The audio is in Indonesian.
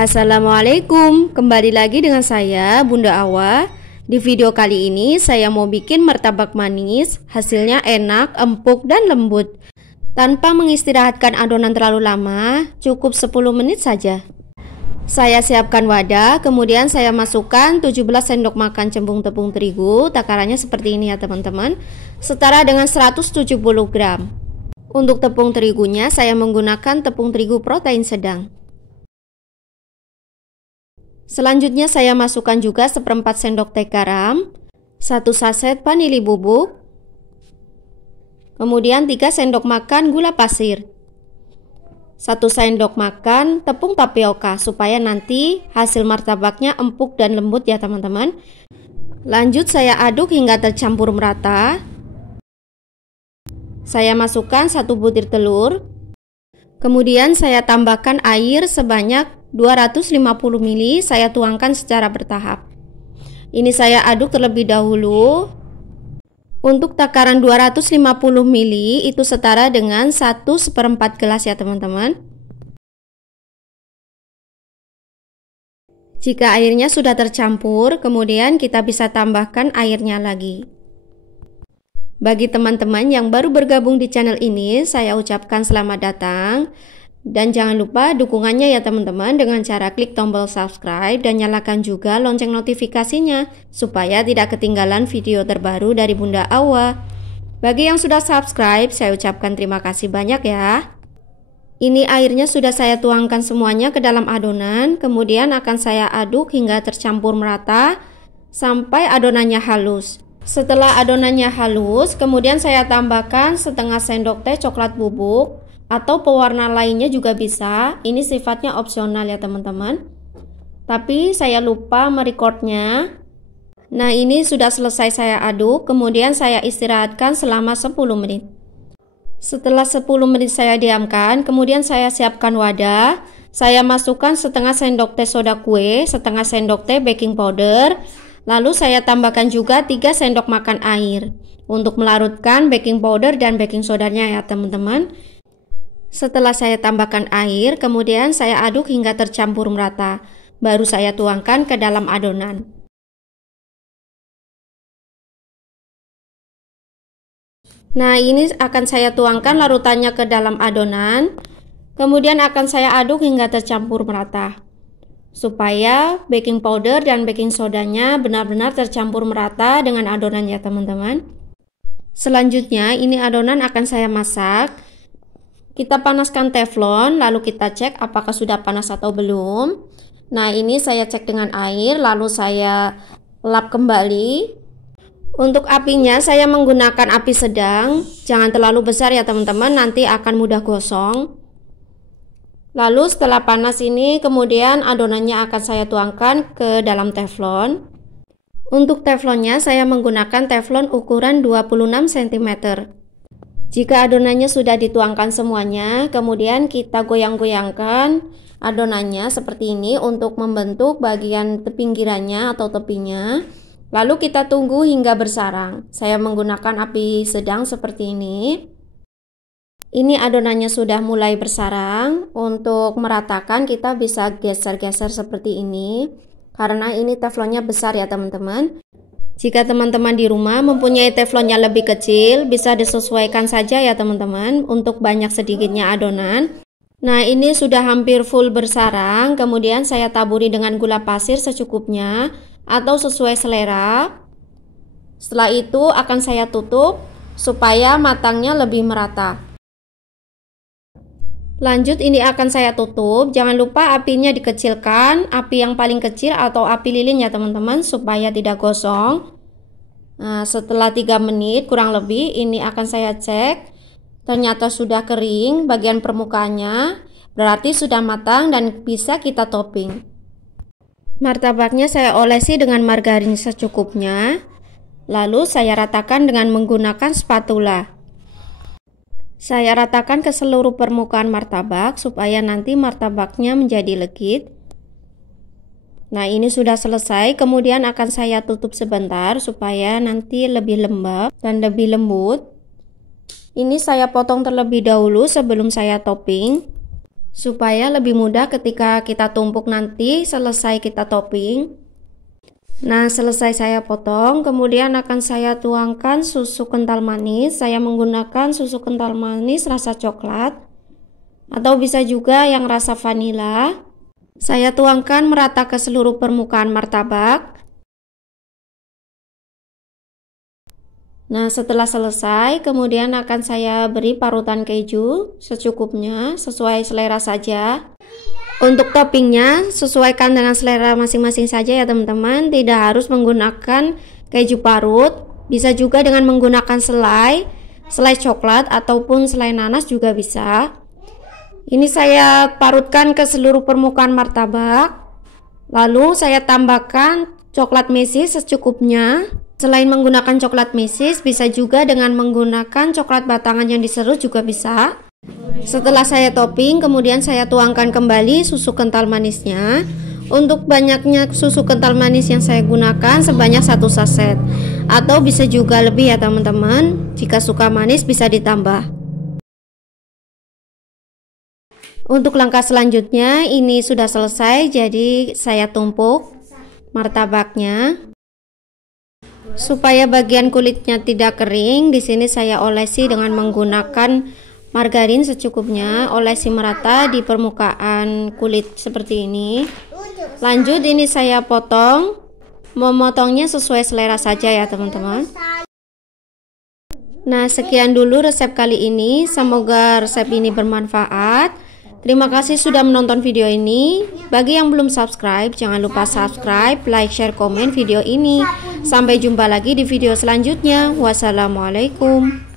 Assalamualaikum, kembali lagi dengan saya Bunda Awa. Di video kali ini saya mau bikin martabak manis, hasilnya enak, empuk, dan lembut. Tanpa mengistirahatkan adonan terlalu lama, cukup 10 menit saja. Saya siapkan wadah, kemudian saya masukkan 17 sendok makan cembung tepung terigu. Takarannya seperti ini ya teman-teman, setara dengan 170 gram. Untuk tepung terigunya saya menggunakan tepung terigu protein sedang. Selanjutnya saya masukkan juga seperempat sendok teh garam, 1 saset vanili bubuk, kemudian 3 sendok makan gula pasir, 1 sendok makan tepung tapioka supaya nanti hasil martabaknya empuk dan lembut ya teman-teman. Lanjut saya aduk hingga tercampur merata. Saya masukkan 1 butir telur, kemudian saya tambahkan air sebanyak 250 ml, saya tuangkan secara bertahap. Ini saya aduk terlebih dahulu. Untuk takaran 250 ml itu setara dengan 1/4 gelas ya teman-teman. Jika airnya sudah tercampur, kemudian kita bisa tambahkan airnya lagi. Bagi teman-teman yang baru bergabung di channel ini, saya ucapkan selamat datang. Dan jangan lupa dukungannya ya teman-teman dengan cara klik tombol subscribe dan nyalakan juga lonceng notifikasinya supaya tidak ketinggalan video terbaru dari Bunda Awa. Bagi yang sudah subscribe, saya ucapkan terima kasih banyak ya. Ini airnya sudah saya tuangkan semuanya ke dalam adonan, kemudian akan saya aduk hingga tercampur merata sampai adonannya halus. Setelah adonannya halus, kemudian saya tambahkan setengah sendok teh coklat bubuk atau pewarna lainnya juga bisa. Ini sifatnya opsional ya teman-teman, tapi saya lupa merecordnya. Nah, ini sudah selesai saya aduk, kemudian saya istirahatkan selama 10 menit. Setelah 10 menit saya diamkan, kemudian saya siapkan wadah. Saya masukkan setengah sendok teh soda kue, setengah sendok teh baking powder, lalu saya tambahkan juga 3 sendok makan air untuk melarutkan baking powder dan baking sodanya ya teman-teman. Setelah saya tambahkan air, kemudian saya aduk hingga tercampur merata. Baru saya tuangkan ke dalam adonan. Nah, ini akan saya tuangkan larutannya ke dalam adonan. Kemudian akan saya aduk hingga tercampur merata. Supaya baking powder dan baking sodanya benar-benar tercampur merata dengan adonan ya teman-teman. Selanjutnya, ini adonan akan saya masak. Kita panaskan teflon, lalu kita cek apakah sudah panas atau belum. Nah, ini saya cek dengan air, lalu saya lap kembali. Untuk apinya saya menggunakan api sedang, jangan terlalu besar ya teman-teman, nanti akan mudah gosong. Lalu setelah panas ini, kemudian adonannya akan saya tuangkan ke dalam teflon. Untuk teflonnya saya menggunakan teflon ukuran 26 cm. Jika adonannya sudah dituangkan semuanya, kemudian kita goyang-goyangkan adonannya seperti ini untuk membentuk bagian pinggirannya atau tepinya. Lalu kita tunggu hingga bersarang. Saya menggunakan api sedang seperti ini. Ini adonannya sudah mulai bersarang. Untuk meratakan kita bisa geser-geser seperti ini. Karena ini teflonnya besar ya teman-teman. Jika teman-teman di rumah mempunyai teflonnya lebih kecil, bisa disesuaikan saja ya teman-teman untuk banyak sedikitnya adonan. Nah, ini sudah hampir full bersarang, kemudian saya taburi dengan gula pasir secukupnya atau sesuai selera. Setelah itu akan saya tutup supaya matangnya lebih merata. Lanjut, ini akan saya tutup. Jangan lupa apinya dikecilkan, api yang paling kecil atau api lilin ya teman-teman, supaya tidak gosong. Nah, setelah 3 menit kurang lebih, ini akan saya cek. Ternyata sudah kering bagian permukaannya, berarti sudah matang dan bisa kita topping. Martabaknya saya olesi dengan margarin secukupnya. Lalu saya ratakan dengan menggunakan spatula. Saya ratakan ke seluruh permukaan martabak supaya nanti martabaknya menjadi legit. Nah, ini sudah selesai, kemudian akan saya tutup sebentar supaya nanti lebih lembab dan lebih lembut. Ini saya potong terlebih dahulu sebelum saya topping. supaya lebih mudah ketika kita tumpuk nanti selesai kita topping. Nah, selesai saya potong, kemudian akan saya tuangkan susu kental manis. Saya menggunakan susu kental manis rasa coklat atau bisa juga yang rasa vanila. Saya tuangkan merata ke seluruh permukaan martabak. Nah, setelah selesai, kemudian akan saya beri parutan keju secukupnya, sesuai selera saja. Untuk toppingnya, sesuaikan dengan selera masing-masing saja ya teman-teman. Tidak harus menggunakan keju parut, bisa juga dengan menggunakan selai coklat ataupun selai nanas juga bisa. Ini saya parutkan ke seluruh permukaan martabak. Lalu saya tambahkan coklat mesis secukupnya. Selain menggunakan coklat mesis, bisa juga dengan menggunakan coklat batangan yang diserut juga bisa. Setelah saya topping, kemudian saya tuangkan kembali susu kental manisnya. Untuk banyaknya susu kental manis yang saya gunakan sebanyak 1 saset, atau bisa juga lebih ya teman-teman. Jika suka manis bisa ditambah. Untuk langkah selanjutnya, ini sudah selesai, jadi saya tumpuk martabaknya. Supaya bagian kulitnya tidak kering, di sini saya olesi dengan menggunakan margarin secukupnya, olesi merata di permukaan kulit seperti ini. Lanjut, ini saya potong. Memotongnya sesuai selera saja ya teman-teman. Nah, sekian dulu resep kali ini. Semoga resep ini bermanfaat. Terima kasih sudah menonton video ini. Bagi yang belum subscribe, jangan lupa subscribe, like, share, komen video ini. Sampai jumpa lagi di video selanjutnya. Wassalamualaikum.